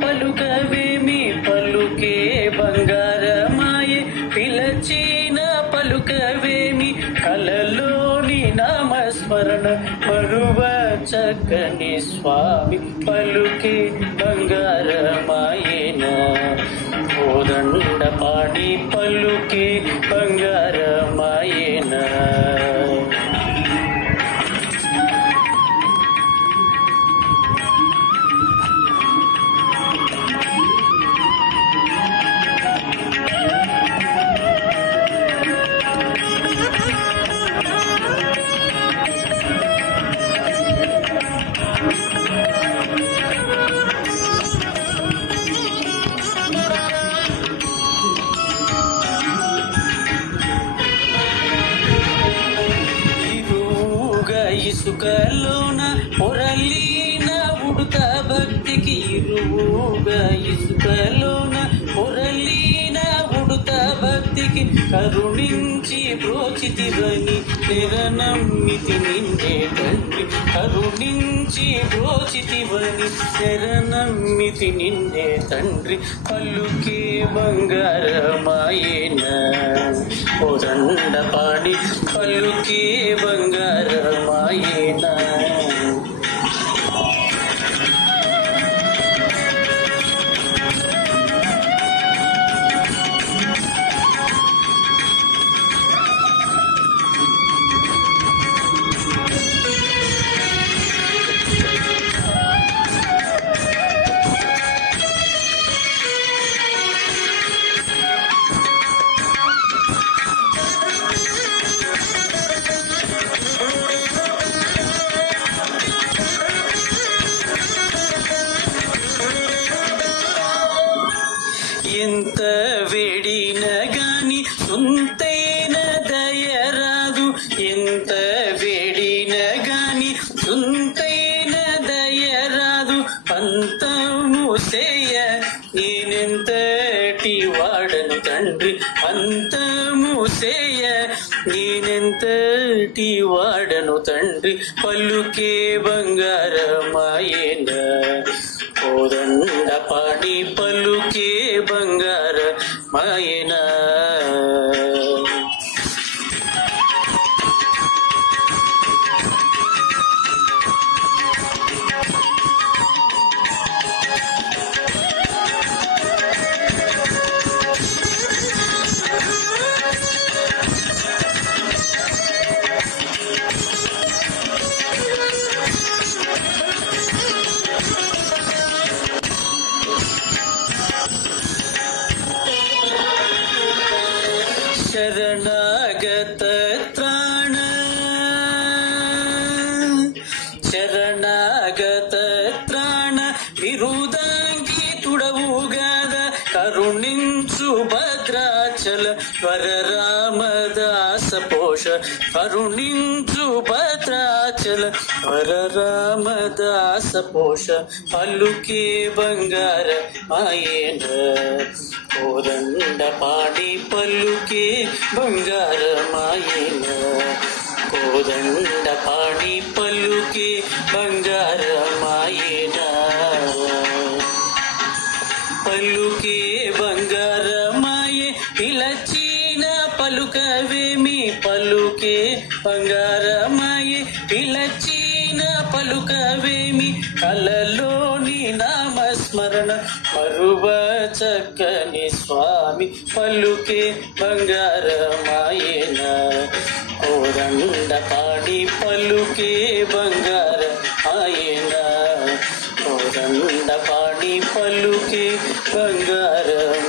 పలుకవేమి పలుకే బంగారమాయే పిలచిన పలుకవేమి కలలోని నామస్మరణ మరువ చక్కని స్వామి పలుకే బంగారమాయేనా కోదండ పాడి పలుకే బంగారమాయేనా ఇసుకలోన పొరలీన ఉడుత భక్తికి ఇరువుగా ఇసుకలోన పొరలీన ఉడుత భక్తికి కరుణించి బ్రోచితివని శరణమ్మితి నిన్నే తండ్రి కరుణించి బ్రోచితివని శరణమ్మితి నిన్నే తండ్రి పలుకే బంగారమాయేనా కోదండ పాడి పలుకే బంగారమాయేనా ఎంత వేడిన గాని సొంతైన దయరాదు ఎంత వేడిన గాని సొంతైన దయరాదు పంతము సేయ నేనెంతటి వాడను తండ్రి పంతము సేయ నేనెంతటి వాడను తండ్రి పలుకే బంగారమాయేనా కోదండ పాడి పలుకే బంగారమాయేనా శరణాగత త్రాణ శరణాగత త్రాణ విరుదాంగి తుడవుగాద కరుణించు భద్రాచల వర రామదాస పోష కరుణించు భద్రాచల వర రామదాస పోష పలుకే బంగారమాయేనా కోదండ పాడి పలుకే బంగారమాయేనా కోదండ పాడి పలుకే బంగారమాయేనా పలుకే బంగారమాయే పిలచిన పలుకవేమి పలుకే బంగారమాయే పిలచిన పలుకవేమి కలలోని నామస్మరణ మరువ చక్కని స్వామి పలుకే బంగారమాయేనా కోదండ పాడి పలుకే బంగారమాయేనా కోదండ పాడి పలుకే బంగారం